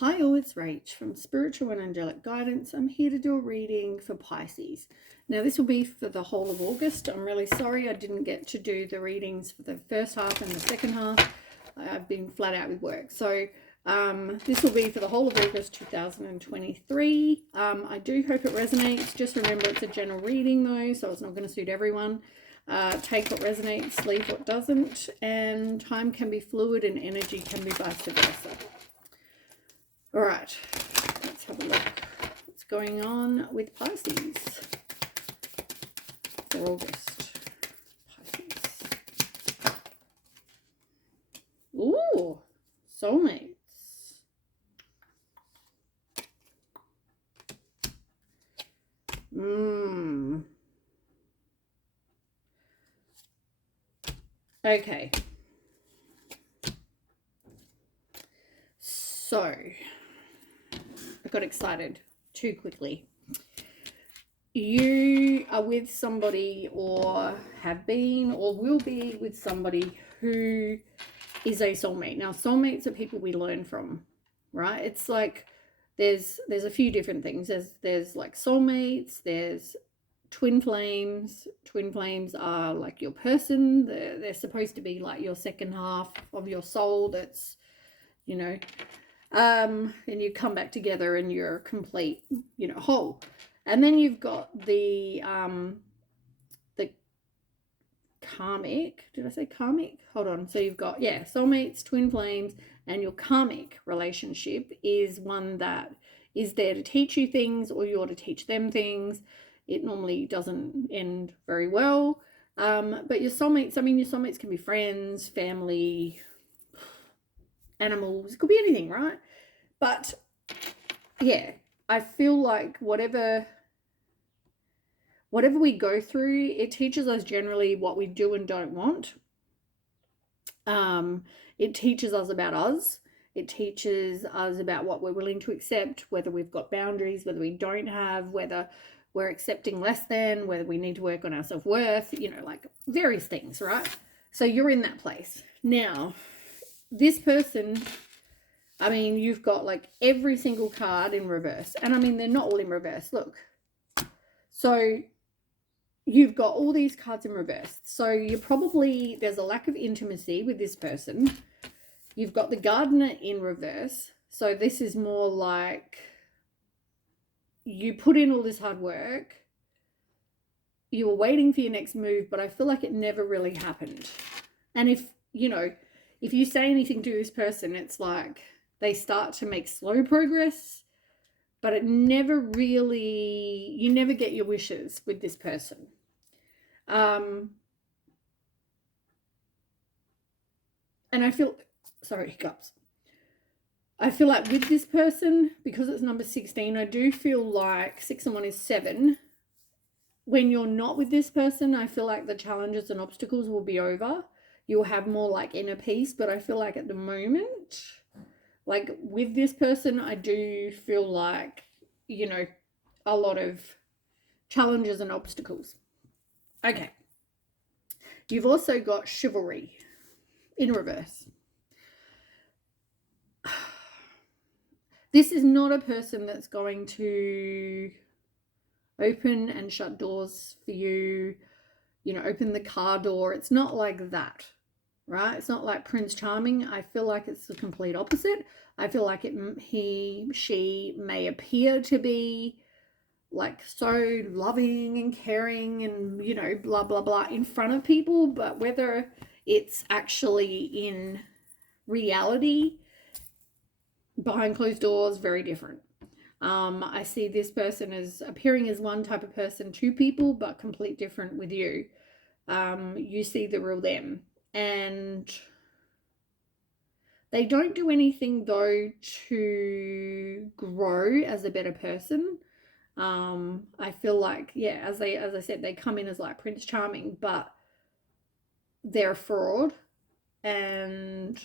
Hi all, it's Rach from Spiritual and Angelic Guidance. I'm here to do a reading for Pisces. Now this will be for the whole of August. I'm really sorry I didn't get to do the readings for the first half and the second half. I've been flat out with work. So this will be for the whole of August 2023. I do hope it resonates. Just remember it's a general reading though, so it's not going to suit everyone. Take what resonates, leave what doesn't, and time can be fluid and energy can be vice versa. All right, let's have a look. What's going on with Pisces for August? Pisces. Ooh, soulmates. Okay. So, I got excited too quickly. You are with somebody or have been or will be with somebody who is a soulmate. Now, soulmates are people we learn from, right? It's like there's a few different things. There's like soulmates, there's twin flames. Twin flames are like your person. They're supposed to be like your second half of your soul that's, you know, and you come back together and you're complete, you know, whole. And then you've got the karmic. Did I say karmic? Hold on. So you've got, yeah, soulmates, twin flames, and your karmic relationship is one that is there to teach you things or you're to teach them things. It normally doesn't end very well. But your soulmates, I mean, your soulmates can be friends, family, animals. It could be anything, right? But yeah, I feel like whatever we go through, it teaches us generally what we do and don't want. It teaches us about us. It teaches us about what we're willing to accept, whether we've got boundaries, whether we don't have, whether we're accepting less than, whether we need to work on our self-worth, you know, like various things, right? So you're in that place. Now, this person, I mean, you've got like every single card in reverse. And I mean, they're not all in reverse. Look. So you've got all these cards in reverse. So you're probably, there's a lack of intimacy with this person. You've got the gardener in reverse. So this is more like you put in all this hard work. You were waiting for your next move, but I feel like it never really happened. And if, you know, if you say anything to this person, it's like they start to make slow progress, but it never really, you never get your wishes with this person. And I feel, sorry, hiccups. I feel like with this person, because it's number 16, I do feel like 6 and 1 is 7. When you're not with this person, I feel like the challenges and obstacles will be over. You'll have more like inner peace, but I feel like at the moment, like with this person, I do feel like, you know, a lot of challenges and obstacles. Okay. You've also got chivalry in reverse. This is not a person that's going to open and shut doors for you, you know, open the car door. It's not like that, right? It's not like Prince Charming. I feel like it's the complete opposite. I feel like she may appear to be like so loving and caring and, you know, blah, blah, blah in front of people, but whether it's actually in reality, behind closed doors, very different. I see this person as appearing as one type of person to people, but complete different with you. You see the real them. And they don't do anything, though, to grow as a better person. I feel like, yeah, as I said, they come in as like Prince Charming, but they're a fraud and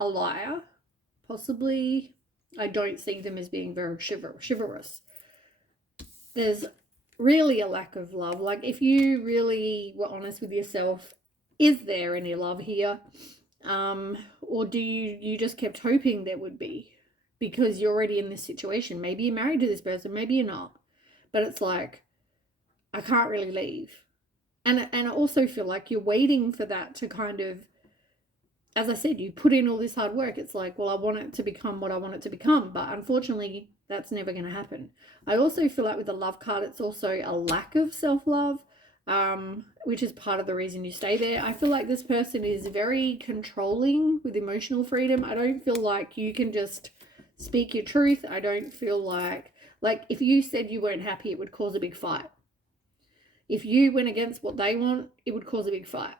a liar. Possibly, I don't see them as being very chivalrous. There's really a lack of love. Like, if you really were honest with yourself, is there any love here? Or do you just kept hoping there would be? because you're already in this situation. Maybe you're married to this person, maybe you're not. But it's like, I can't really leave. And I also feel like you're waiting for that to kind of, as I said, you put in all this hard work. It's like, well, I want it to become what I want it to become. But unfortunately, that's never going to happen. I also feel like with the love card, it's also a lack of self-love, which is part of the reason you stay there. I feel like this person is very controlling with emotional freedom. I don't feel like you can just speak your truth. I don't feel like if you said you weren't happy, it would cause a big fight. If you went against what they want, it would cause a big fight.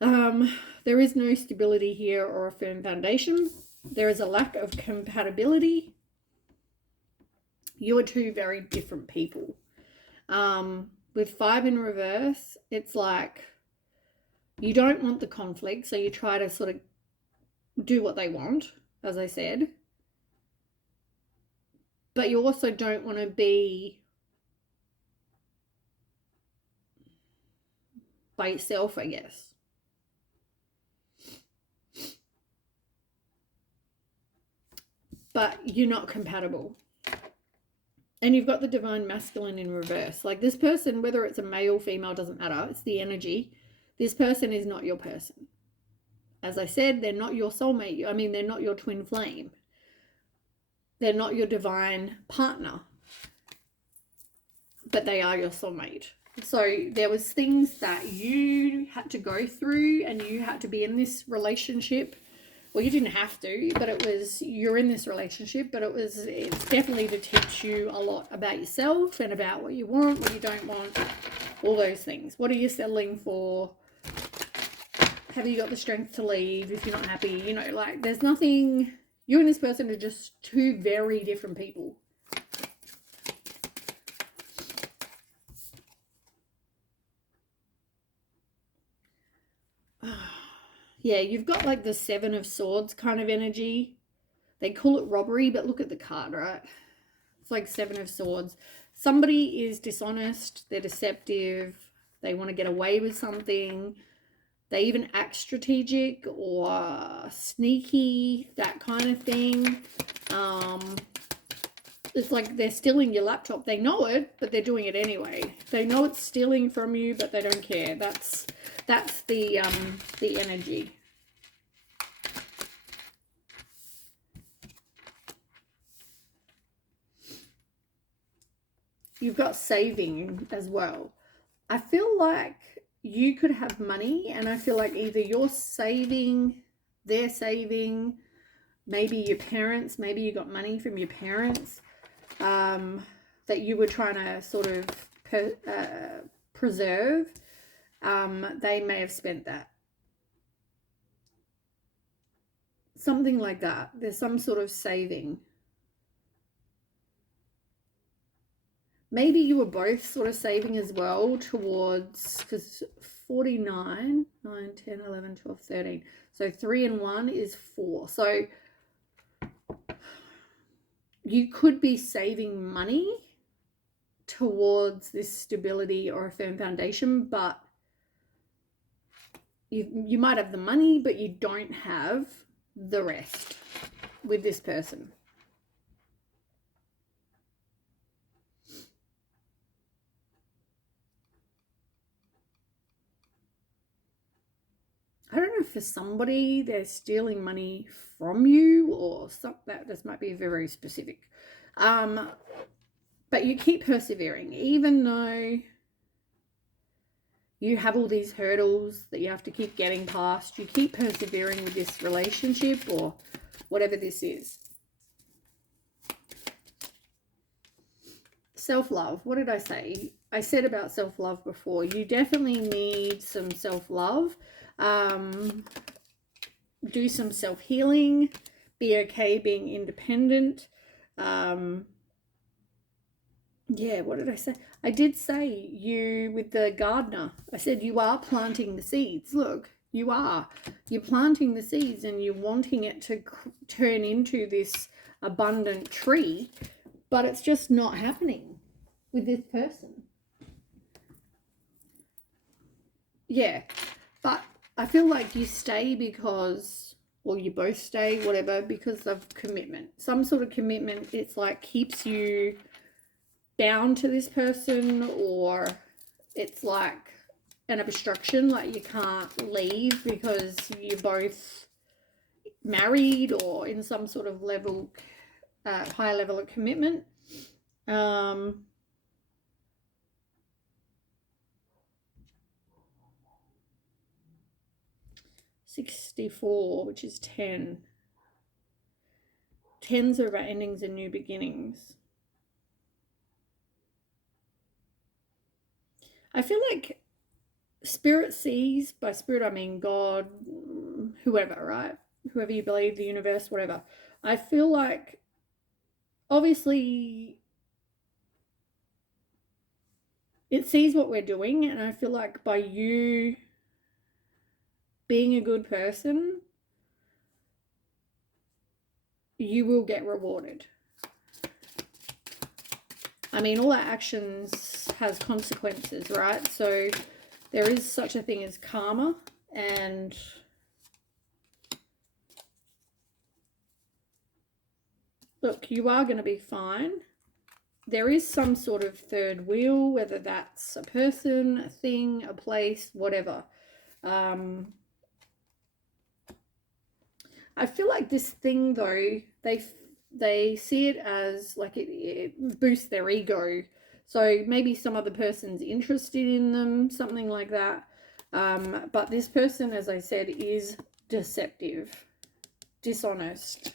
There is no stability here or a firm foundation. There is a lack of compatibility. You are two very different people. With 5 in reverse, it's like you don't want the conflict, so you try to sort of do what they want, as I said. But you also don't want to be by yourself, I guess. But you're not compatible. And you've got the divine masculine in reverse. Like this person, whether it's a male, female, doesn't matter. It's the energy. This person is not your person. As I said, they're not your soulmate. I mean, they're not your twin flame. They're not your divine partner. But they are your soulmate. So there was things that you had to go through and you had to be in this relationship. Well, you didn't have to, but it was, you're in this relationship, but it's definitely to teach you a lot about yourself and about what you want, what you don't want, all those things. What are you settling for? Have you got the strength to leave if you're not happy? You know, like there's nothing, you and this person are just two very different people. Yeah, you've got like the 7 of Swords kind of energy. They call it robbery, but look at the card, right? It's like 7 of Swords. Somebody is dishonest. They're deceptive. They want to get away with something. They even act strategic or sneaky, that kind of thing. It's like they're stealing your laptop. They know it, but they're doing it anyway. They know it's stealing from you, but they don't care. That's the energy. You've got saving as well. I feel like you could have money, and I feel like either you're saving, they're saving, maybe your parents, maybe you got money from your parents that you were trying to sort of preserve. They may have spent that. Something like that. There's some sort of saving. Maybe you were both sort of saving as well towards, because 49, 9, 10, 11, 12, 13. So 3 and 1 is 4. So you could be saving money towards this stability or a firm foundation, but you might have the money, but you don't have the rest with this person. I don't know if for somebody they're stealing money from you or something. That just might be very specific. But you keep persevering, even though you have all these hurdles that you have to keep getting past. You keep persevering with this relationship or whatever this is. Self-love. What did I say? I said about self-love before. You definitely need some self-love. Do some self-healing. Be okay being independent. Yeah, what did I say? I did say you with the gardener. I said you are planting the seeds. Look, you are. You're planting the seeds and you're wanting it to turn into this abundant tree, but it's just not happening with this person. Yeah, but I feel like you stay because or you both stay, whatever, because of commitment. Some sort of commitment, it's like keeps you bound to this person, or it's like an obstruction, like you can't leave because you're both married or in some sort of level, high level of commitment. 64, which is 10. 10s are about endings and new beginnings. I feel like spirit sees, by spirit I mean God, whoever, right? Whoever you believe, the universe, whatever. I feel like obviously it sees what we're doing, and I feel like by you being a good person, you will get rewarded. I mean, all our actions has consequences, right? So there is such a thing as karma, and look, you are going to be fine. There is some sort of third wheel, whether that's a person, a thing, a place, whatever. I feel like this thing, though, they see it as like it boosts their ego. So maybe some other person's interested in them, something like that. But this person, as I said, is deceptive, dishonest.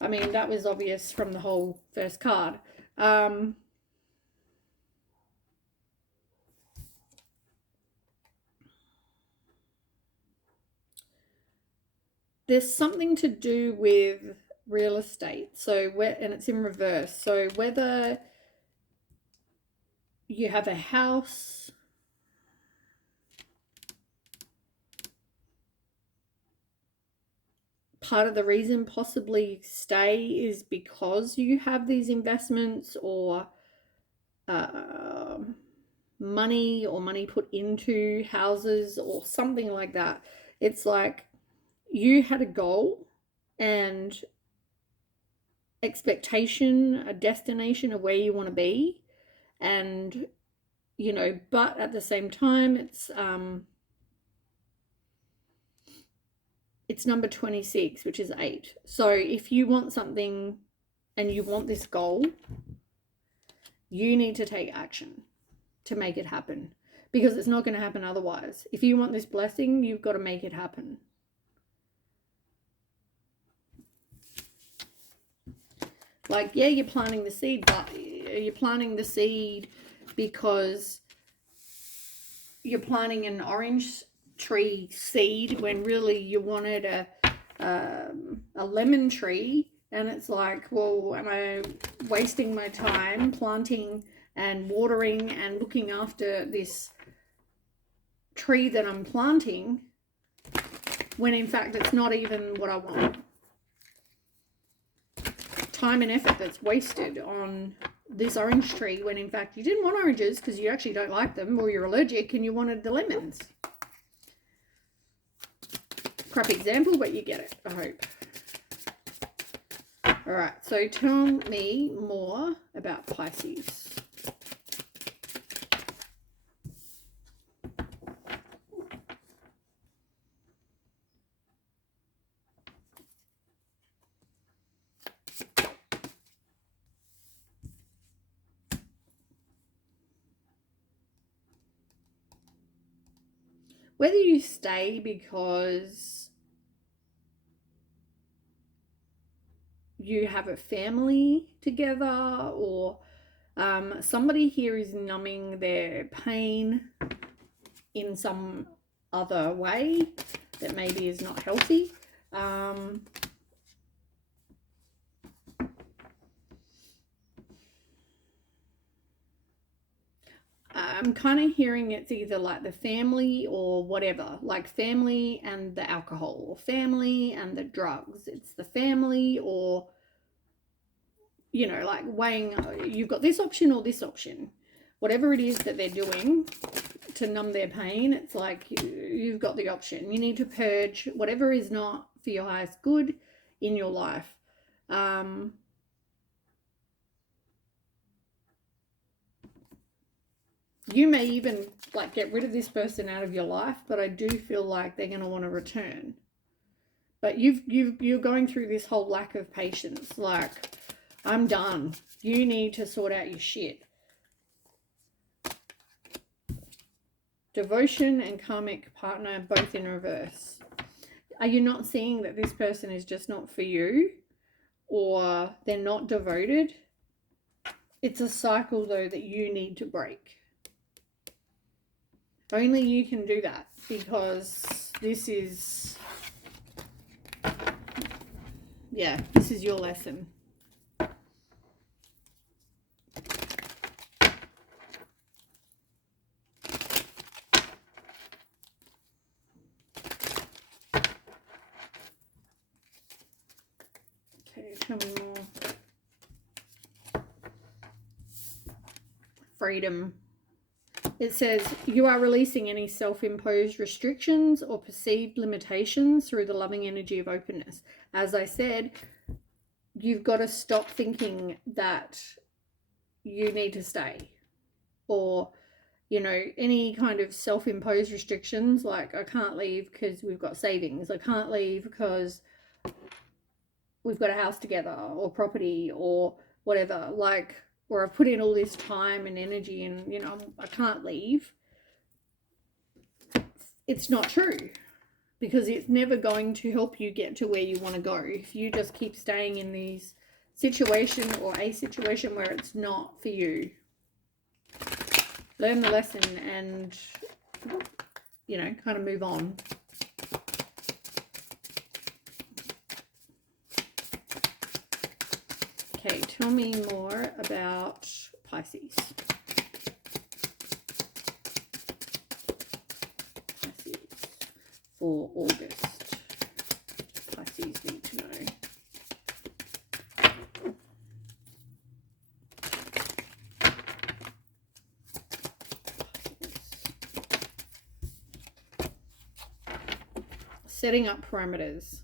I mean, that was obvious from the whole first card. There's something to do with real estate. So and it's in reverse. So whether you have a house, part of the reason possibly stay is because you have these investments, or money, or money put into houses or something like that. It's like you had a goal and expectation, a destination of where you want to be, and you know, but at the same time it's number 26, which is 8. So if you want something and you want this goal, you need to take action to make it happen, because it's not going to happen otherwise. If you want this blessing, you've got to make it happen. Like, yeah, you're planting the seed, but you're planting the seed because you're planting an orange tree seed when really you wanted a lemon tree. And it's like, well, am I wasting my time planting and watering and looking after this tree that I'm planting when in fact it's not even what I want? Time and effort that's wasted on this orange tree when in fact you didn't want oranges because you actually don't like them, or you're allergic and you wanted the lemons. Crap example, but you get it, I hope. All right, so tell me more about Pisces. Whether you stay because you have a family together, or somebody here is numbing their pain in some other way that maybe is not healthy. I'm kind of hearing it's either like the family or whatever, like family and the alcohol, or family and the drugs. It's the family, or, you know, like weighing, you've got this option or this option. Whatever it is that they're doing to numb their pain, it's like you've got the option. You need to purge whatever is not for your highest good in your life. You may even like get rid of this person out of your life, but I do feel like they're going to want to return. But you're going through this whole lack of patience. Like, I'm done. You need to sort out your shit. Devotion and karmic partner both in reverse. Are you not seeing that this person is just not for you, or they're not devoted? It's a cycle though that you need to break. Only you can do that, because this is, yeah, this is your lesson. Okay, tell me more. Freedom. It says you are releasing any self-imposed restrictions or perceived limitations through the loving energy of openness. As I said, you've got to stop thinking that you need to stay, or, you know, any kind of self-imposed restrictions, like I can't leave because we've got savings. I can't leave because we've got a house together, or property, or whatever. Like, or I've put in all this time and energy and, you know, I can't leave. It's not true, because it's never going to help you get to where you want to go if you just keep staying in these situation or a situation where it's not for you. Learn the lesson and, you know, kind of move on. Okay, tell me more about Pisces. Pisces for August. Pisces need to know. Setting up parameters.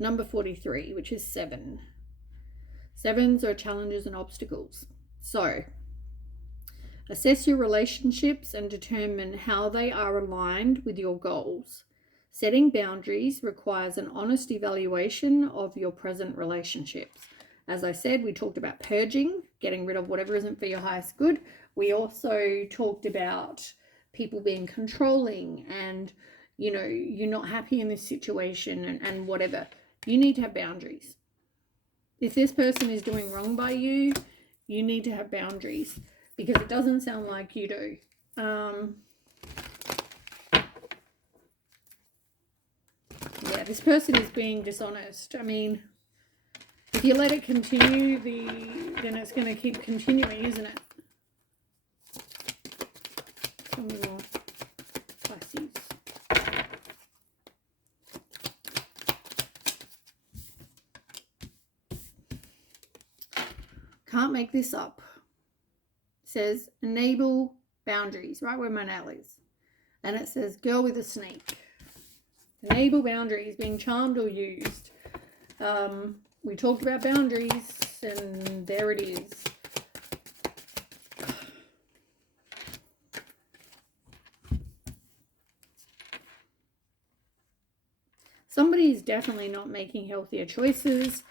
Number 43, which is 7. 7s are challenges and obstacles. So, assess your relationships and determine how they are aligned with your goals. Setting boundaries requires an honest evaluation of your present relationships. As I said, we talked about purging, getting rid of whatever isn't for your highest good. We also talked about people being controlling and, you know, you're not happy in this situation and whatever. You need to have boundaries. If this person is doing wrong by you, you need to have boundaries, because it doesn't sound like you do. Yeah, this person is being dishonest. I mean, if you let it continue, then it's going to keep continuing, isn't it? Tell me more. Pisces. Can't make this up. It says enable boundaries, right where my nail is. And it says girl with a snake. Enable boundaries, being charmed or used. We talked about boundaries, and there it is. Somebody is definitely not making healthier choices,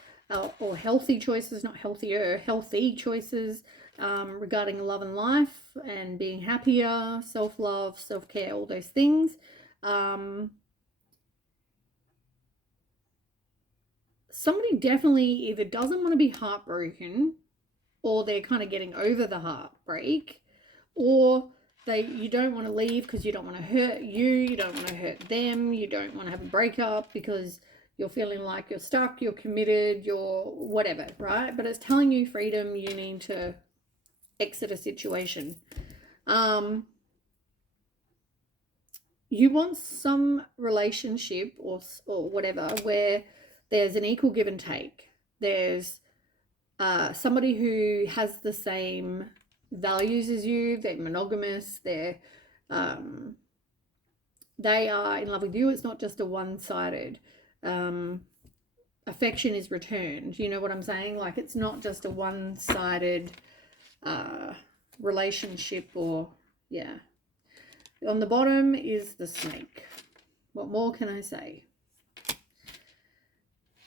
or healthy choices, not healthier, healthy choices regarding love and life and being happier, self-love, self-care, all those things. Somebody definitely either doesn't want to be heartbroken, or they're kind of getting over the heartbreak, or you don't want to leave because you don't want to hurt you don't want to hurt them, you don't want to have a breakup because you're feeling like you're stuck, you're committed, you're whatever, right? But it's telling you freedom, you need to exit a situation. You want some relationship or whatever where there's an equal give and take. There's somebody who has the same values as you, they're monogamous, they're they are in love with you. It's not just a one-sided affection is returned. You know what I'm saying? Like, it's not just a one-sided relationship, or yeah. On the bottom is the snake. What more can I say?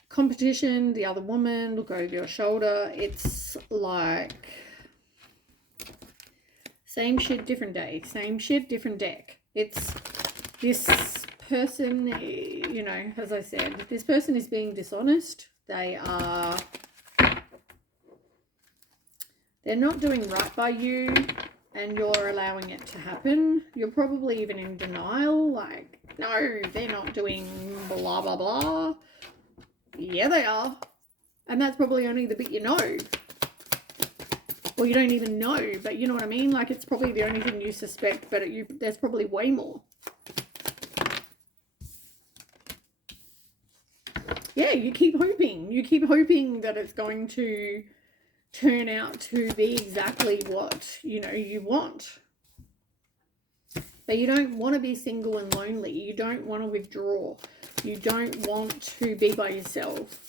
Competition, the other woman, look over your shoulder. It's like same shit, different day. Same shit, different deck. It's this person, you know, as I said, this person is being dishonest. They're not doing right by you, and you're allowing it to happen. You're probably even in denial, like, no, they're not doing blah, blah, blah. Yeah, they are. And that's probably only the bit you know. Or you don't even know, but you know what I mean? Like, it's probably the only thing you suspect, but there's probably way more. Yeah, you keep hoping. You keep hoping that it's going to turn out to be exactly what, you know, you want. But you don't want to be single and lonely. You don't want to withdraw. You don't want to be by yourself.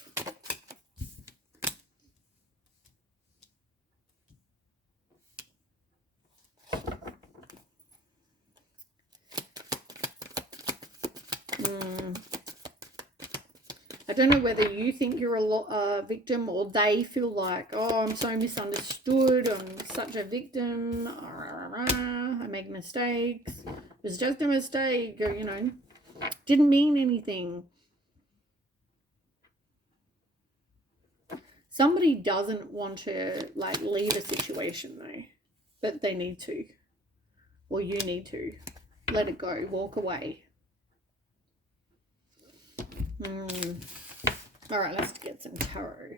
I don't know whether you think you're a victim, or they feel like, oh, I'm so misunderstood. I'm such a victim. I make mistakes. It was just a mistake. Or, you know, didn't mean anything. Somebody doesn't want to, like, leave a situation, though. But they need to. Or you need to. Let it go. Walk away. All right, let's get some tarot.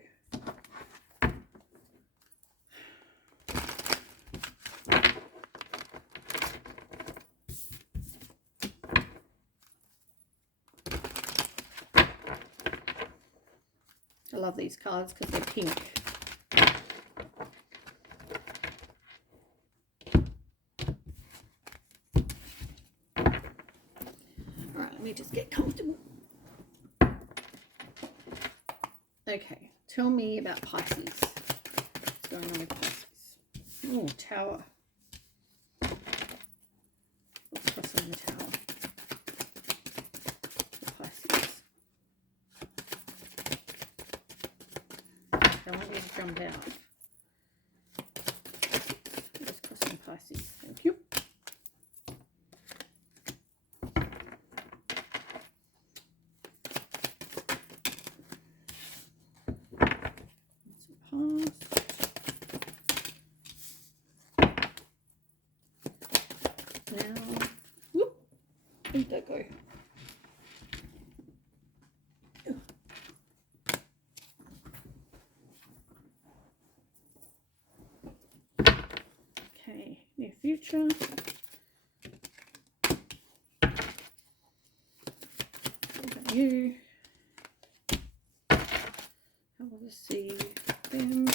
I love these cards because they're pink. All right, let me just get comfortable. Okay, tell me about Pisces. What's going on with Pisces? Oh, Tower. What's crossing the Tower? Pisces. I want you to jump out. What's crossing Pisces? Thank you. Now, whoop, where'd that go? Okay, near future. What about you? How will I see them?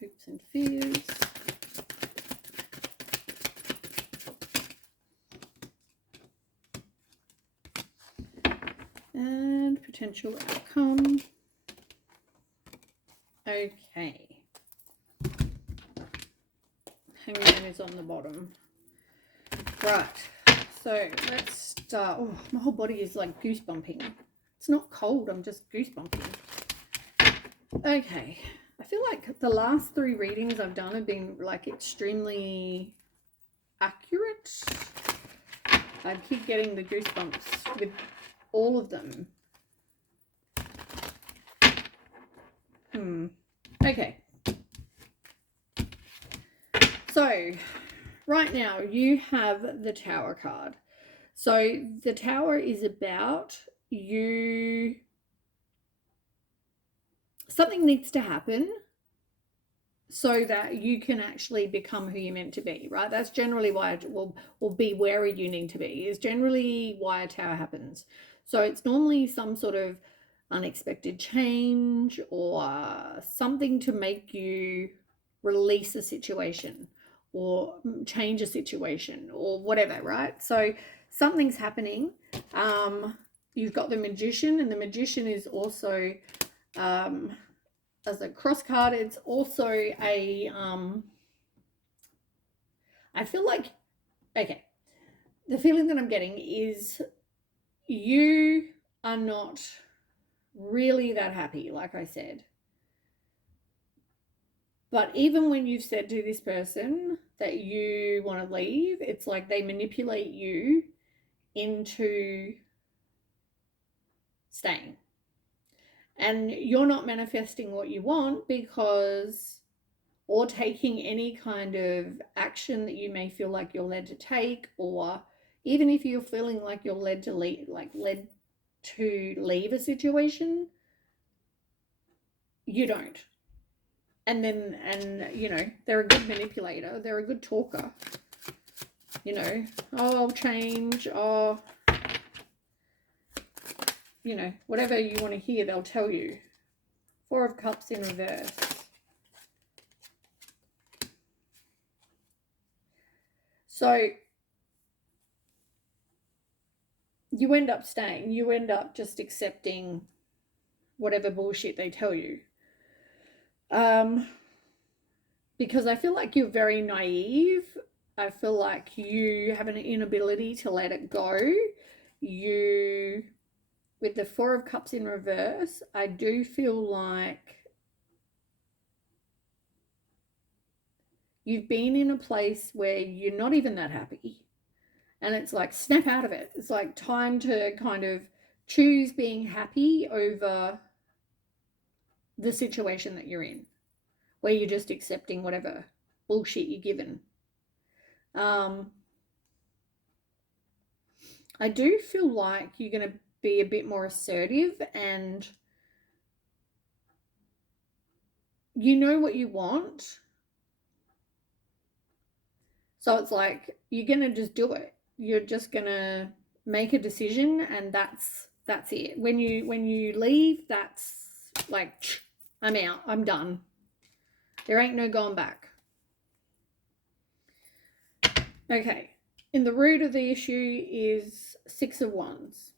Hopes and fears. And potential outcome. Okay. Hangman is on the bottom. Right. So let's start. Oh, my whole body is like goosebumping. It's not cold, I'm just goosebumping. Okay. I feel like the last 3 readings I've done have been like extremely accurate. I keep getting the goosebumps with all of them. Okay. So, right now you have the Tower card. So, the Tower is about you. Something needs to happen so that you can actually become who you're meant to be, right? That's generally why it will be where you need to be, is generally why a tower happens. So it's normally some sort of unexpected change or something to make you release a situation or change a situation or whatever, right? So something's happening. You've got the Magician, and the Magician is also, as a cross card, it's also a, I feel like, okay, the feeling that I'm getting is you are not really that happy, like I said. But even when you've said to this person that you want to leave, it's like they manipulate you into staying. And you're not manifesting what you want because, or taking any kind of action that you may feel like you're led to take, or even if you're feeling like you're led to leave, led to leave a situation, you don't. And they're a good manipulator, they're a good talker. Oh, I'll change, oh, whatever you want to hear, they'll tell you. Four of Cups in reverse. So you end up staying. You end up just accepting whatever bullshit they tell you. Because I feel like you're very naive. I feel like you have an inability to let it go. With the Four of Cups in reverse, I do feel like you've been in a place where you're not even that happy. And it's like, snap out of it. It's like time to kind of choose being happy over the situation that you're in, where you're just accepting whatever bullshit you're given. I do feel like you're going to be a bit more assertive, and you know what you want. So it's like you're going to just do it. You're just going to make a decision, and that's it. When you leave, that's like, I'm out. I'm done. There ain't no going back. Okay. In the root of the issue is Six of Wands.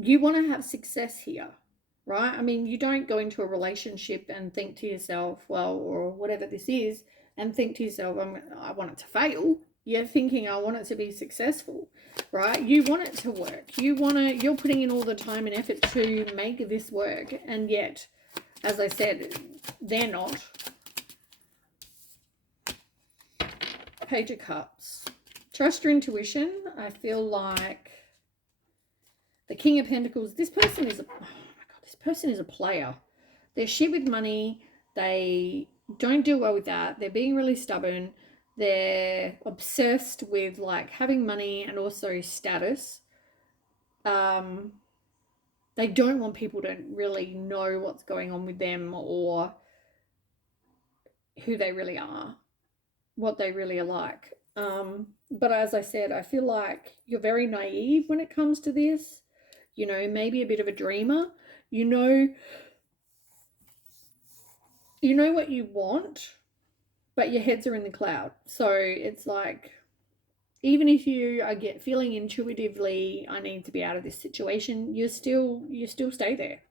You want to have success here, right? I mean, you don't go into a relationship and think to yourself, well, or whatever this is, and think to yourself, I want it to fail. You're thinking, I want it to be successful, right? You want it to work. You're putting in all the time and effort to make this work. And yet, as I said, they're not. Page of Cups. Trust your intuition. I feel like the King of Pentacles, this person is a player. They're shit with money. They don't do well with that. They're being really stubborn. They're obsessed with like having money and also status. They don't want people to really know what's going on with them or who they really are, what they really are like. But as I said, I feel like you're very naive when it comes to this. Maybe a bit of a dreamer. You know what you want, but your heads are in the cloud. So it's like, even if you are feeling intuitively, I need to be out of this situation, you still stay there.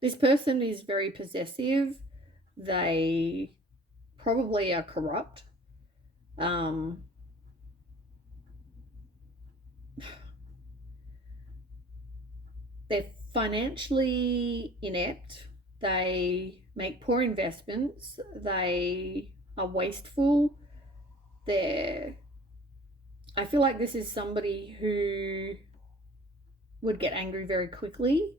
This person is very possessive. They probably are corrupt. They're financially inept. They make poor investments. They are wasteful. I feel like this is somebody who would get angry very quickly.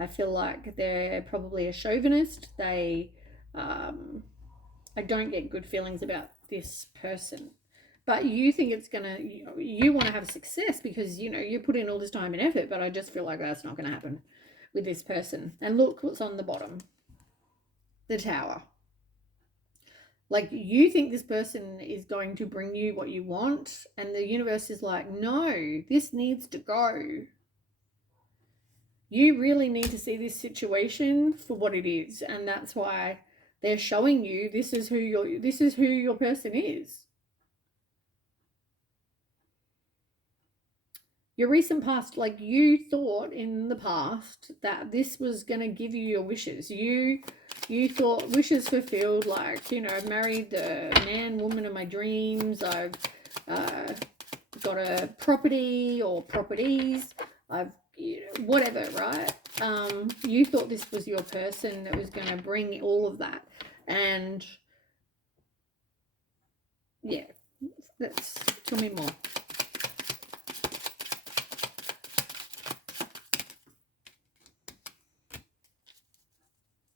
I feel like they're probably a chauvinist. I don't get good feelings about this person. But you think it's gonna, you want to have success because you put in all this time and effort, but I just feel like that's not going to happen with this person. And look what's on the bottom. The Tower. Like, you think this person is going to bring you what you want, and the universe is like, no, this needs to go. You really need to see this situation for what it is, and that's why they're showing you this is who your person is. Your recent past, like you thought in the past that this was going to give you your wishes. You thought wishes fulfilled, like, you know, I've married the man, woman of my dreams. I've got a property or properties. I've, you know, whatever, right? You thought this was your person that was going to bring all of that. And yeah, tell me more.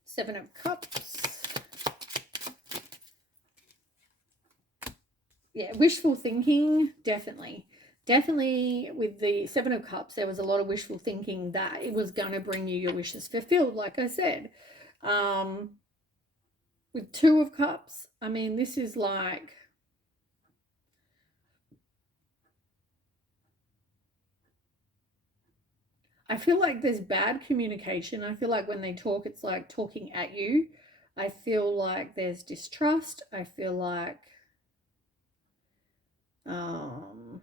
Seven of Cups. Yeah, wishful thinking, definitely. Definitely with the Seven of Cups, there was a lot of wishful thinking that it was going to bring you your wishes fulfilled, like I said. With Two of Cups, I mean, this is like, I feel like there's bad communication. I feel like when they talk, it's like talking at you. I feel like there's distrust. I feel like I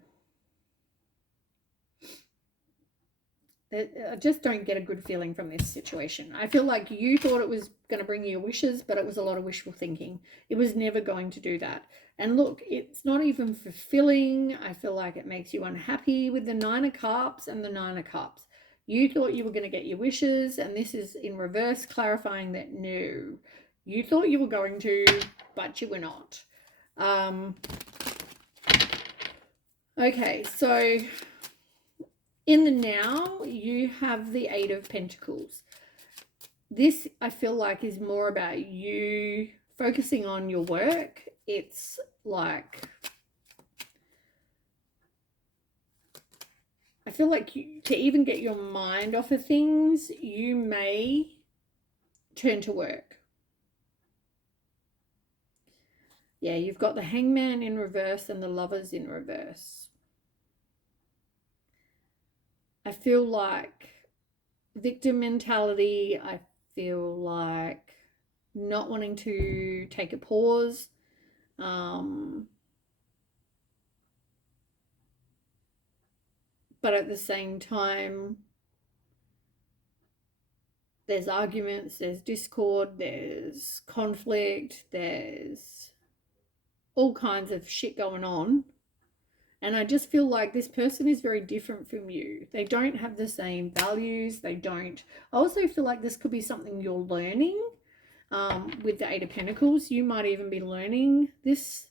just don't get a good feeling from this situation. I feel like you thought it was going to bring you your wishes, but it was a lot of wishful thinking. It was never going to do that. And look, it's not even fulfilling. I feel like it makes you unhappy with the Nine of Cups and the Nine of Cups. You thought you were going to get your wishes, and this is in reverse, clarifying that no, you thought you were going to, but you were not. Okay, so in the now, you have the Eight of Pentacles. This, I feel like, is more about you focusing on your work. It's like, I feel like to even get your mind off of things, you may turn to work. Yeah, you've got the Hangman in reverse and the Lovers in reverse. I feel like victim mentality. I feel like not wanting to take a pause. But at the same time, there's arguments, there's discord, there's conflict, there's all kinds of shit going on. And I just feel like this person is very different from you. They don't have the same values. They don't. I also feel like this could be something you're learning with the Eight of Pentacles. You might even be learning this.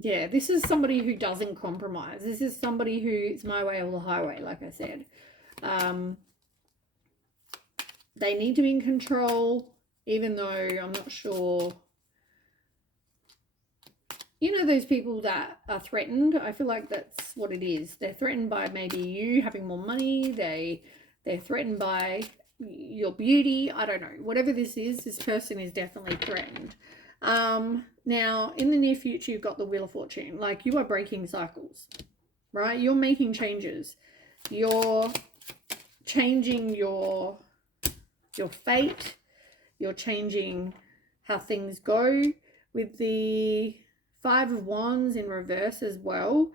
Yeah, this is somebody who doesn't compromise. This is somebody who, it's my way or the highway, like I said. They need to be in control, even though I'm not sure. You know those people that are threatened? I feel like that's what it is. They're threatened by maybe you having more money. They're threatened by your beauty. I don't know. Whatever this is, this person is definitely threatened. Now, in the near future, you've got the Wheel of Fortune. Like, you are breaking cycles, right? You're making changes. You're changing your fate. You're changing how things go. With the Five of Wands in reverse as well.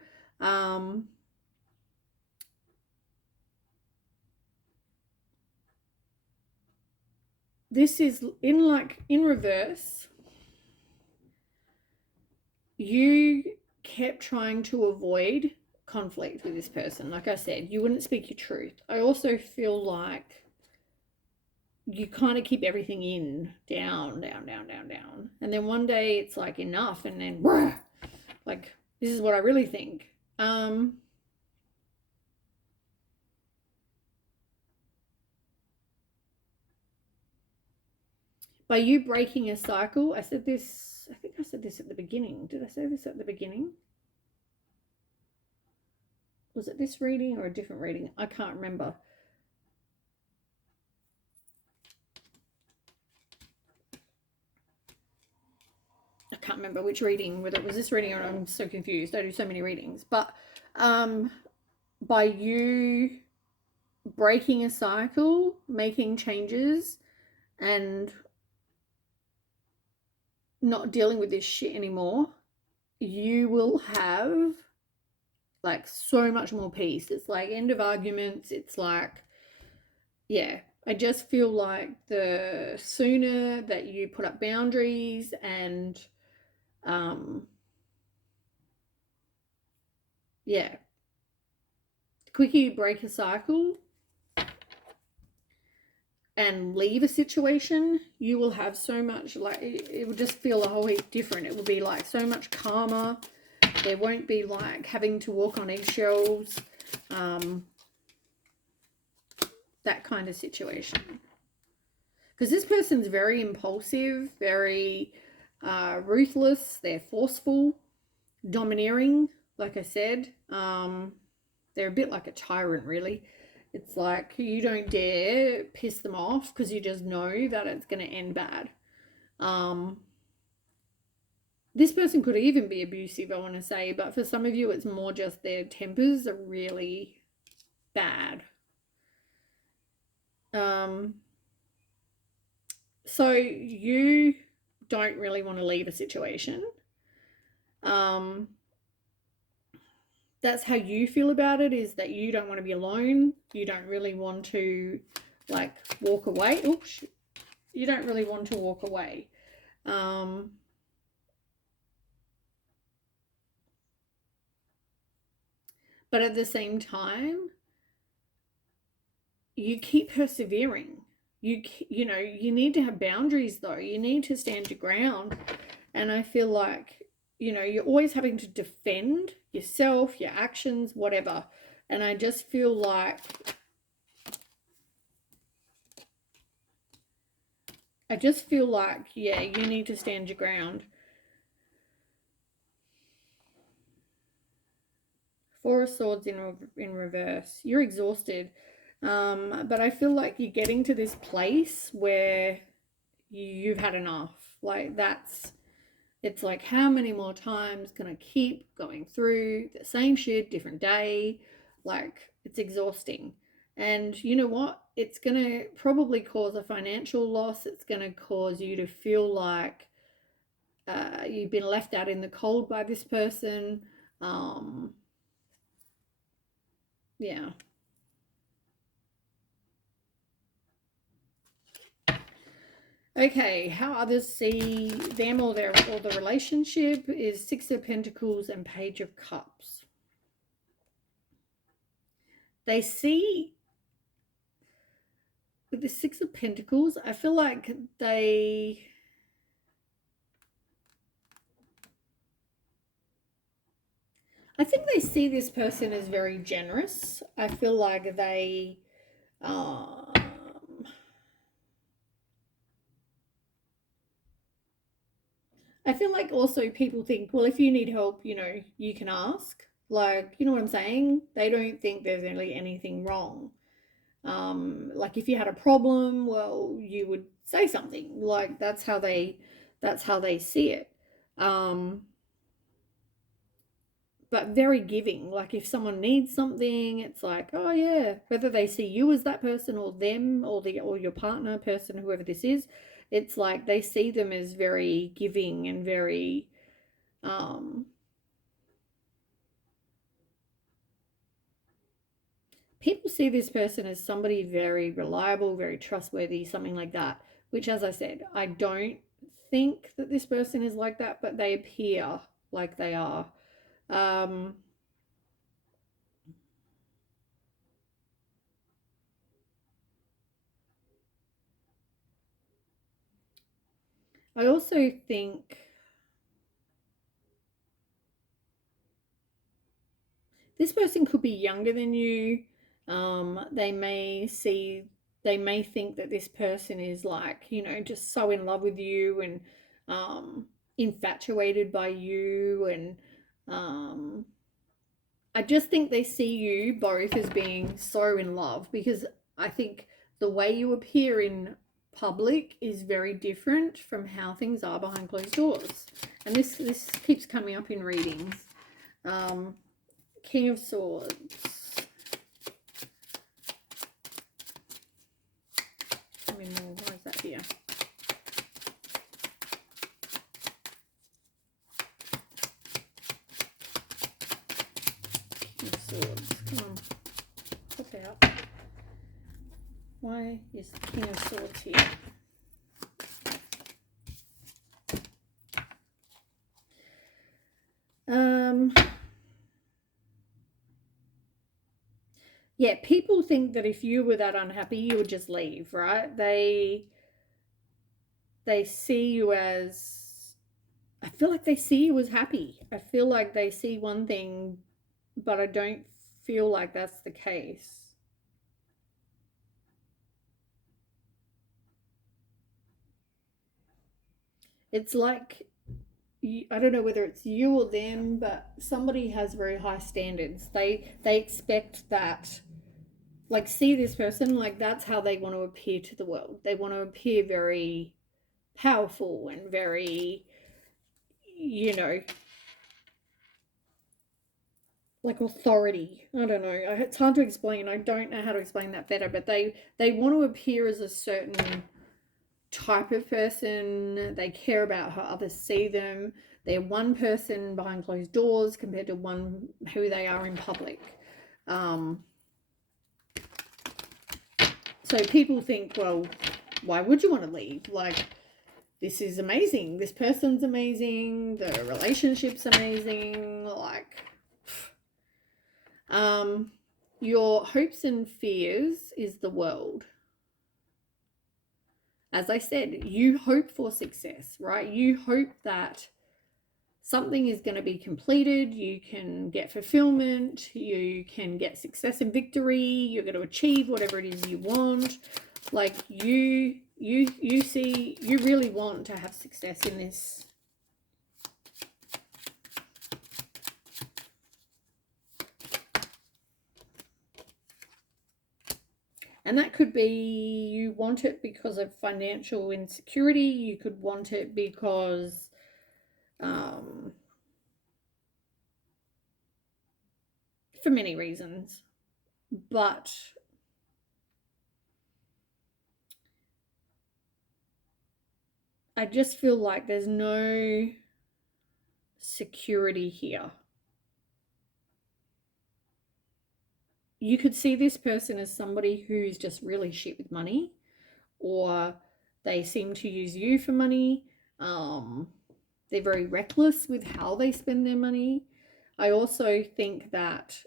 This is in reverse. You kept trying to avoid conflict with this person. Like I said, you wouldn't speak your truth. I also feel like you kind of keep everything in, down. And then one day it's like enough, and then like, this is what I really think. By you breaking a cycle, I think I said this at the beginning. Did I say this at the beginning? Was it this reading or a different reading? I can't remember. I can't remember which reading, whether it was this reading or I'm so confused. I do so many readings. But By you breaking a cycle, making changes, and not dealing with this shit anymore, you will have like so much more peace. It's like end of arguments. It's like, yeah, I just feel like the sooner that you put up boundaries and, yeah, the quicker you break a cycle and leave a situation, you will have so much, like, it will just feel a whole heap different. It will be like so much calmer. There won't be like having to walk on eggshells, that kind of situation. Because this person's very impulsive, very ruthless, they're forceful, domineering, like I said. They're a bit like a tyrant, really. It's like you don't dare piss them off because you just know that it's going to end bad. This person could even be abusive, I want to say, but for some of you, it's more just their tempers are really bad. So you don't really want to leave a situation. That's how you feel about it, is that you don't want to be alone. You don't really want to like walk away. Oops. You don't really want to walk away. But at the same time, you keep persevering. You know, you need to have boundaries though. You need to stand your ground. And I feel like, you know, you're always having to defend yourself, your actions, whatever. And I just feel like yeah, you need to stand your ground. Four of Swords in reverse. You're exhausted. But I feel like you're getting to this place where you've had enough. Like it's like, how many more times can I keep going through the same shit, different day? Like, it's exhausting. And you know what? It's going to probably cause a financial loss. It's going to cause you to feel like you've been left out in the cold by this person. Yeah. Okay, how others see them or the relationship is Six of Pentacles and Page of Cups. They see with the Six of Pentacles, I feel like they see this person as very generous. I feel like they I feel like also people think, well, if you need help, you know, you can ask. Like, you know what I'm saying? They don't think there's really anything wrong. Like if you had a problem, well, you would say something. Like that's how they see it. But very giving. Like if someone needs something, it's like, oh yeah, whether they see you as that person or them or your partner, person, whoever this is, it's like they see them as very giving and very people see this person as somebody very reliable, very trustworthy, something like that, which, as I said, I don't think that this person is like that, but they appear like they are. I also think this person could be younger than you. They may think that this person is like, you know, just so in love with you and infatuated by you. And I just think they see you both as being so in love, because I think the way you appear in public is very different from how things are behind closed doors. And this keeps coming up in readings. King of Swords. Tell me more. Why is that here? King of Swords. Come on. Pop out. Why is the King of Swords here? Yeah, people think that if you were that unhappy, you would just leave, right? They see you as, I feel like they see you as happy. I feel like they see one thing, but I don't feel like that's the case. It's like, I don't know whether it's you or them, but somebody has very high standards. They expect that, like, see this person, like that's how they want to appear to the world. They want to appear very powerful and very, you know, like authority. I don't know. It's hard to explain. I don't know how to explain that better, but they want to appear as a certain type of person. They care about how others see them. They're one person behind closed doors compared to one who they are in public. So people think, well, why would you want to leave? Like, this is amazing. This person's amazing. The relationship's amazing. Like, your hopes and fears is the world. As I said, you hope for success, right? You hope that something is going to be completed. You can get fulfillment. You can get success and victory. You're going to achieve whatever it is you want. Like you see, you really want to have success in this. And that could be you want it because of financial insecurity. You could want it because for many reasons. But I just feel like there's no security here. You could see this person as somebody who's just really shit with money, or they seem to use you for money. They're very reckless with how they spend their money. I also think that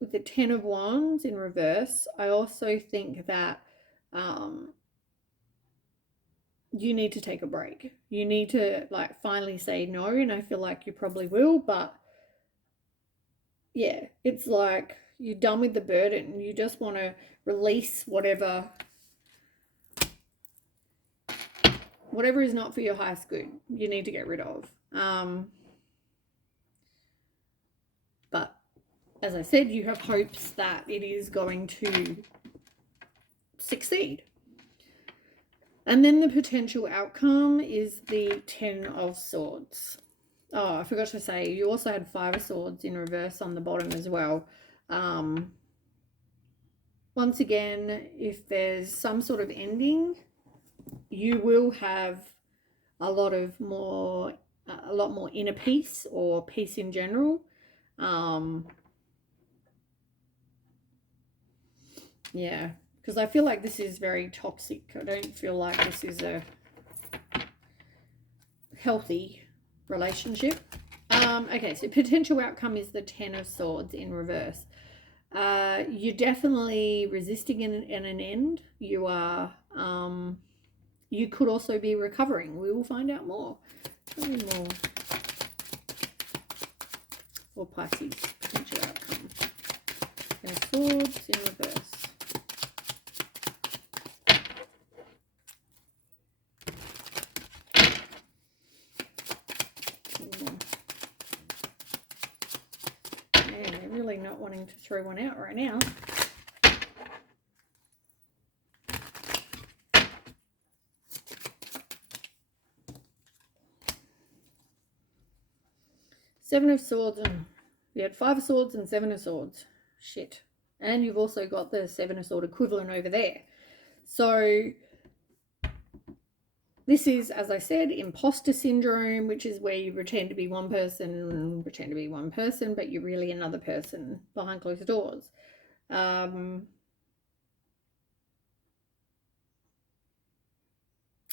with the Ten of Wands in reverse, I also think that you need to take a break. You need to like finally say no, and I feel like you probably will, but yeah, it's like you're done with the burden. You just want to release whatever is not for your highest good. You need to get rid of. But as I said, you have hopes that it is going to succeed. And then the potential outcome is the Ten of Swords. Oh, I forgot to say, you also had Five of Swords in reverse on the bottom as well. Once again, if there's some sort of ending, you will have a lot more inner peace or peace in general. Yeah, because I feel like this is very toxic. I don't feel like this is a healthy relationship. Okay, so potential outcome is the Ten of Swords in reverse. You're definitely resisting an end. You are, you could also be recovering. We will find out more. Tell me more. For Pisces, potential outcome. Ten of Swords in reverse. Not wanting to throw one out right now. Seven of Swords. You had 5 of Swords and 7 of Swords. Shit. And you've also got the 7 of Swords equivalent over there. So this is, as I said, imposter syndrome, which is where you pretend to be one person, but you're really another person behind closed doors.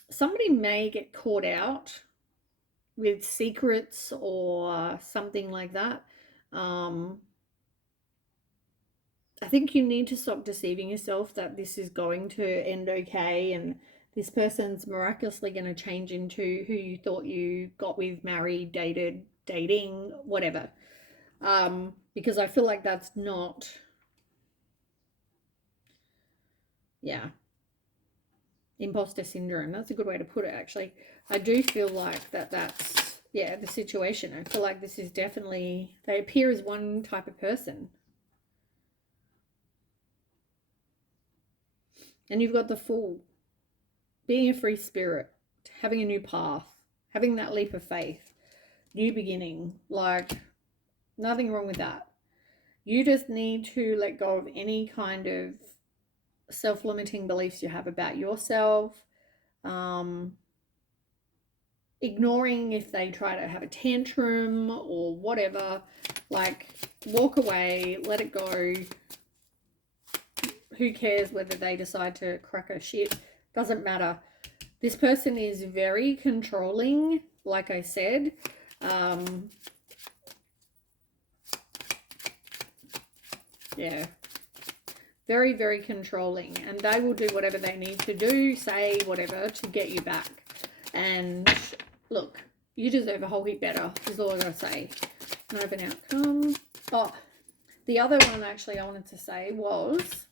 Somebody may get caught out with secrets or something like that. I think you need to stop deceiving yourself that this is going to end okay and this person's miraculously going to change into who you thought you got with, married, dated, dating, whatever. Because I feel like that's not, yeah, imposter syndrome. That's a good way to put it, actually. I do feel like that's, yeah, the situation. I feel like this is definitely, they appear as one type of person. And you've got the Fool, being a free spirit, having a new path, having that leap of faith, new beginning, like nothing wrong with that. You just need to let go of any kind of self-limiting beliefs you have about yourself, ignoring if they try to have a tantrum or whatever. Like, walk away, let it go. Who cares whether they decide to crack a shit? Doesn't matter. This person is very controlling, like I said. Yeah. Very, very controlling. And they will do whatever they need to do, say whatever to get you back. And look, you deserve a whole heap better, is all I gotta say. Not of an outcome. Oh, the other one actually I wanted to say was,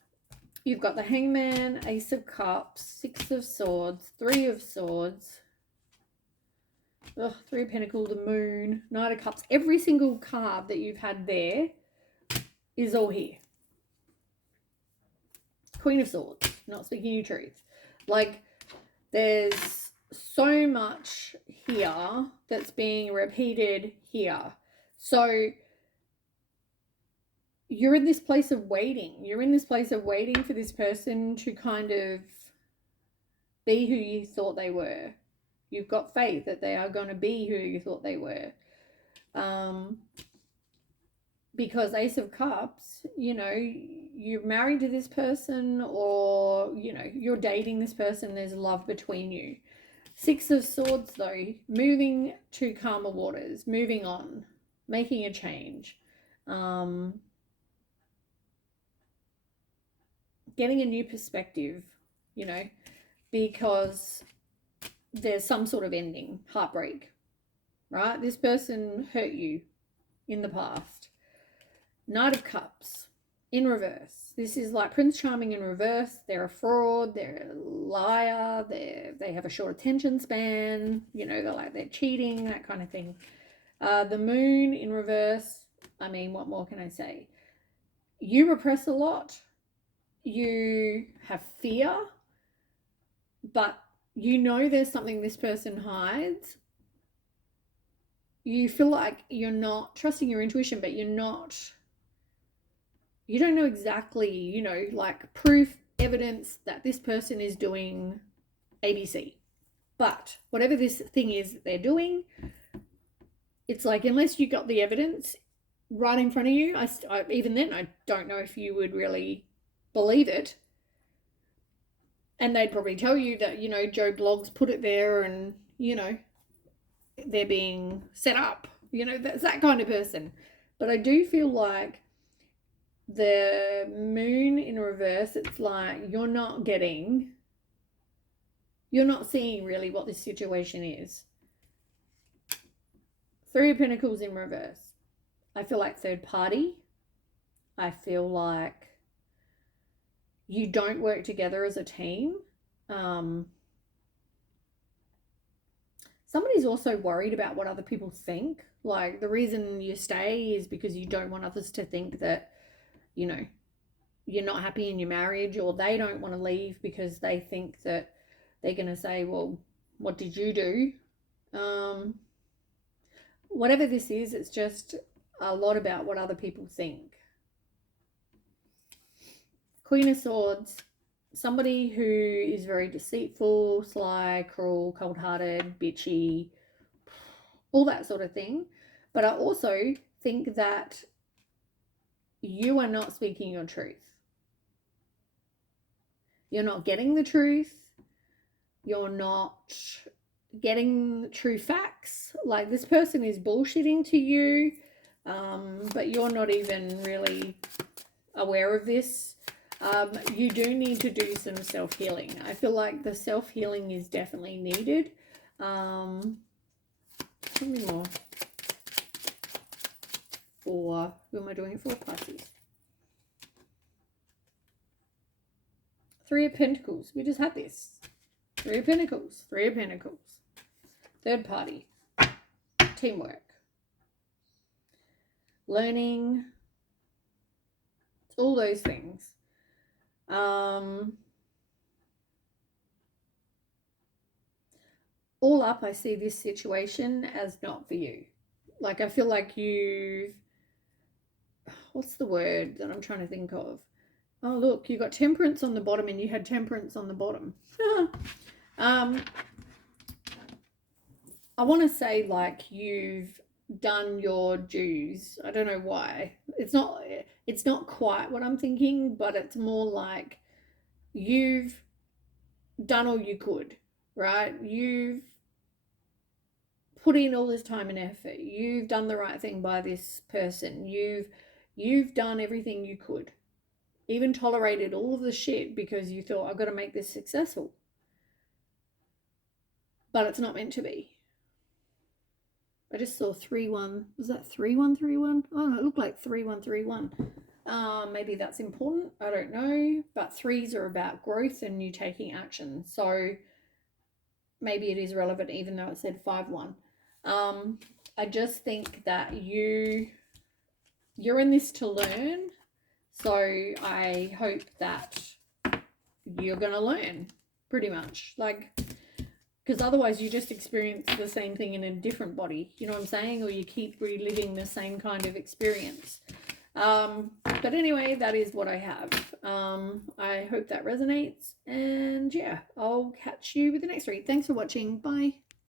you've got the Hangman, Ace of Cups, 6 of Swords, 3 of Swords, 3 of Pentacles, the Moon, Knight of Cups. Every single card that you've had there is all here. Queen of Swords, not speaking your truth. Like, there's so much here that's being repeated here. So you're in this place of waiting. You're in this place of waiting for this person to kind of be who you thought they were. You've got faith that they are going to be who you thought they were. Because Ace of Cups, you know, you're married to this person, or, you know, you're dating this person. There's love between you. 6 of Swords, though, moving to calmer waters, moving on, making a change. Getting a new perspective, you know, because there's some sort of ending, heartbreak, right? This person hurt you in the past. Knight of Cups in reverse. This is like Prince Charming in reverse. They're a fraud, they're a liar, they have a short attention span, you know, they're cheating, that kind of thing. The Moon in reverse. I mean, what more can I say? You repress a lot. You have fear, but you know there's something this person hides. You feel like you're not trusting your intuition, but you don't know exactly, you know, like proof, evidence that this person is doing ABC. But whatever this thing is that they're doing, it's like, unless you got the evidence right in front of you, even then, I don't know if you would really believe it. And they'd probably tell you that, you know, Joe Blogs put it there and, you know, they're being set up. You know, that's that kind of person. But I do feel like the Moon in reverse, it's like you're not seeing really what this situation is. 3 of Pentacles in reverse. I feel like third party. I feel like you don't work together as a team. Somebody's also worried about what other people think. Like, the reason you stay is because you don't want others to think that, you know, you're not happy in your marriage, or they don't want to leave because they think that they're going to say, well, what did you do? Whatever this is, it's just, a lot about what other people think. Queen of Swords, somebody who is very deceitful, sly, cruel, cold-hearted, bitchy, all that sort of thing. But I also think that you are not speaking your truth. You're not getting the truth. You're not getting true facts. Like, this person is bullshitting to you, but you're not even really aware of this. You do need to do some self-healing. I feel like the self-healing is definitely needed. Something more for, who am I doing it for? Pisces. Three of Pentacles. We just had this. Three of Pentacles. Three of Pentacles. Third party. Teamwork. Learning. All those things. All up, I see this situation as not for you. Like, I feel like you've, what's the word that I'm trying to think of? Oh, look, you got Temperance on the bottom and you had Temperance on the bottom. I want to say, like, you've done your dues. I don't know why. It's not quite what I'm thinking, but it's more like you've done all you could, right? You've put in all this time and effort. You've done the right thing by this person. You've done everything you could. Even tolerated all of the shit because you thought, I've got to make this successful. But it's not meant to be. I just saw 3-1. Was that 3-1-3-1? Oh, no, it looked like 3-1-3-1. Maybe that's important. I don't know. But threes are about growth and you taking action. So maybe it is relevant even though it said 5-1. I just think that you're in this to learn. So I hope that you're going to learn, pretty much. Like, because otherwise you just experience the same thing in a different body. You know what I'm saying? Or you keep reliving the same kind of experience. But anyway, that is what I have. I hope that resonates. And yeah, I'll catch you with the next read. Thanks for watching. Bye.